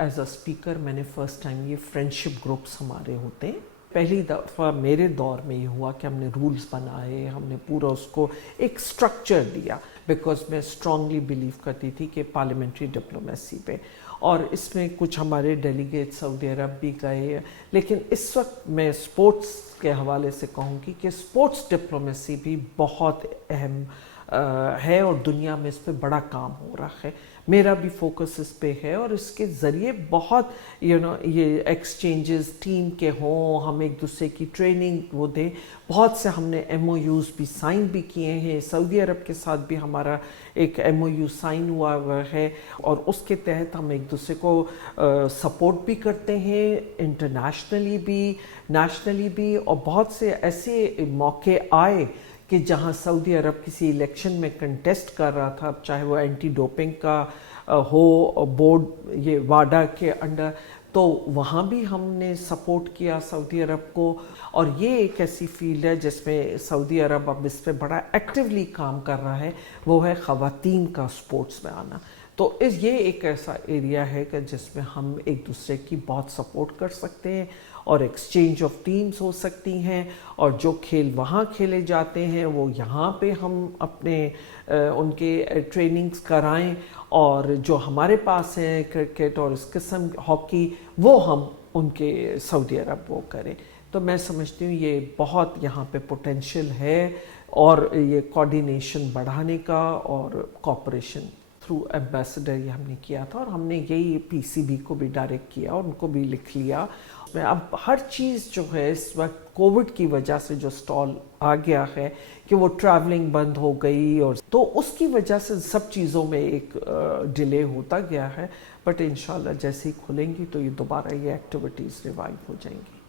As a speaker मैंने first time ये friendship groups हमारे होते हैं, पहली दफ़ा मेरे दौर में ये हुआ कि हमने रूल्स बनाए, हमने पूरा उसको एक स्ट्रक्चर दिया, बिकॉज मैं स्ट्रांगली बिलीव करती थी कि पार्लियामेंट्री डिप्लोमेसी पे, और इसमें कुछ हमारे डेलीगेट सऊदी अरब भी गए। लेकिन इस वक्त मैं स्पोर्ट्स के हवाले से कहूँगी कि स्पोर्ट्स डिप्लोमेसी भी बहुत अहम है और दुनिया में इस पे बड़ा काम हो रहा है। मेरा भी फोकस इस पे है और इसके ज़रिए बहुत ये एक्सचेंजेस टीम के हों, हम एक दूसरे की ट्रेनिंग वो दें। बहुत से हमने MOUs भी साइन भी किए हैं, सऊदी अरब के साथ भी हमारा एक MOU साइन हुआ है और उसके तहत हम एक दूसरे को सपोर्ट भी करते हैं, इंटरनेशनली भी, नेशनली भी। और बहुत से ऐसे मौके आए कि जहां सऊदी अरब किसी इलेक्शन में कंटेस्ट कर रहा था, चाहे वो एंटी डोपिंग का हो बोर्ड, ये वाडा के अंडर, तो वहाँ भी हमने सपोर्ट किया सऊदी अरब को। और ये एक ऐसी फील्ड है जिसमें सऊदी अरब अब इस पर बड़ा एक्टिवली काम कर रहा है, वो है ख़वातीन का स्पोर्ट्स में आना। तो ये एक ऐसा एरिया है कि जिसमें हम एक दूसरे की बहुत सपोर्ट कर सकते हैं और एक्सचेंज ऑफ टीम्स हो सकती हैं, और जो खेल वहाँ खेले जाते हैं वो यहाँ पे हम अपने उनके ट्रेनिंग्स कराएं, और जो हमारे पास हैं क्रिकेट और इस किस्म हॉकी, वो हम उनके सऊदी अरब वो करें। तो मैं समझती हूँ ये बहुत यहाँ पे पोटेंशियल है, और ये कोऑर्डिनेशन बढ़ाने का और कॉपरेशन थ्रू एम्बेसडर ये हमने किया था, और हमने यही PCB को भी डायरेक्ट किया और उनको भी लिख लिया। मैं अब हर चीज़ जो है इस वक्त कोविड की वजह से जो स्टॉल आ गया है कि वो ट्रैवलिंग बंद हो गई, और तो उसकी वजह से सब चीज़ों में एक डिले होता गया है। बट इंशाल्लाह जैसे ही खुलेंगी तो ये दोबारा ये एक्टिविटीज़ रिवाइव हो जाएंगी।